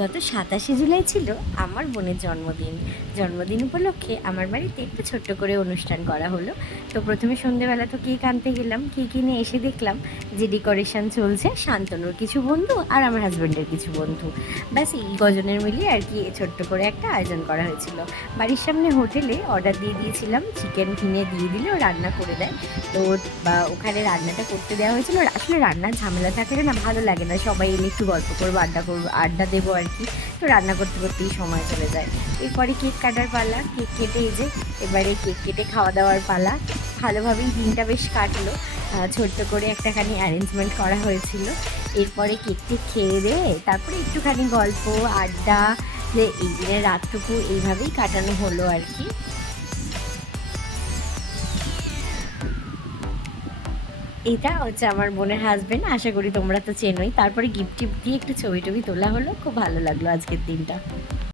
গত 27 জুলাই ছিল আমার বোনের জন্মদিন। জন্মদিন উপলক্ষে আমার বাড়িতে একটা ছোট্ট করে অনুষ্ঠান করা হলো। তো প্রথমে সন্ধেবেলা তো কেক আনতে গেলাম। কেক এনে এসে দেখলাম যে ডেকোরেশন চলছে শান্তনুর কিছু বন্ধু আর আমার হাজব্যান্ডের কিছু বন্ধু। ব্যাস এই কজনের মিলিয়ে আর কি ছোট্ট করে একটা আয়োজন করা হয়েছিল। বাড়ির সামনে হোটেলে অর্ডার দিয়ে দিয়েছিলাম, চিকেন কিনে দিয়ে দিলে ও রান্না করে দেয়। তো ওখানে রান্নাটা করতে দেওয়া হয়েছিল। আসলে রান্নার ঝামেলা থাকলে না ভালো লাগে না, সবাই এলে একটু গল্প করবো, আড্ডা দেবো আর কি। তো রান্না করতে করতেই সময় চলে যায়। এরপরে কেক কাটার পালা, কেক কেটে এই যে এবারে কেক কেটে খাওয়া দাওয়ার পালা। ভালোভাবেই দিনটা বেশ কাটলো। ছোট্ট করে একটাখানি অ্যারেঞ্জমেন্ট করা হয়েছিল। এরপরে কেকটি খেয়ে দিয়ে তারপরে একটুখানি গল্প আড্ডা, যে এই দিনের রাতটুকু এইভাবেই কাটানো হলো আর কি। এটা হচ্ছে আমার বোনের হাজবেন্ড, আশা করি তোমরা তো চেনোই। তারপরে গিফট টিফট দিয়ে একটু ছবি টবি তোলা হলো, খুব ভালো লাগলো আজকের দিনটা।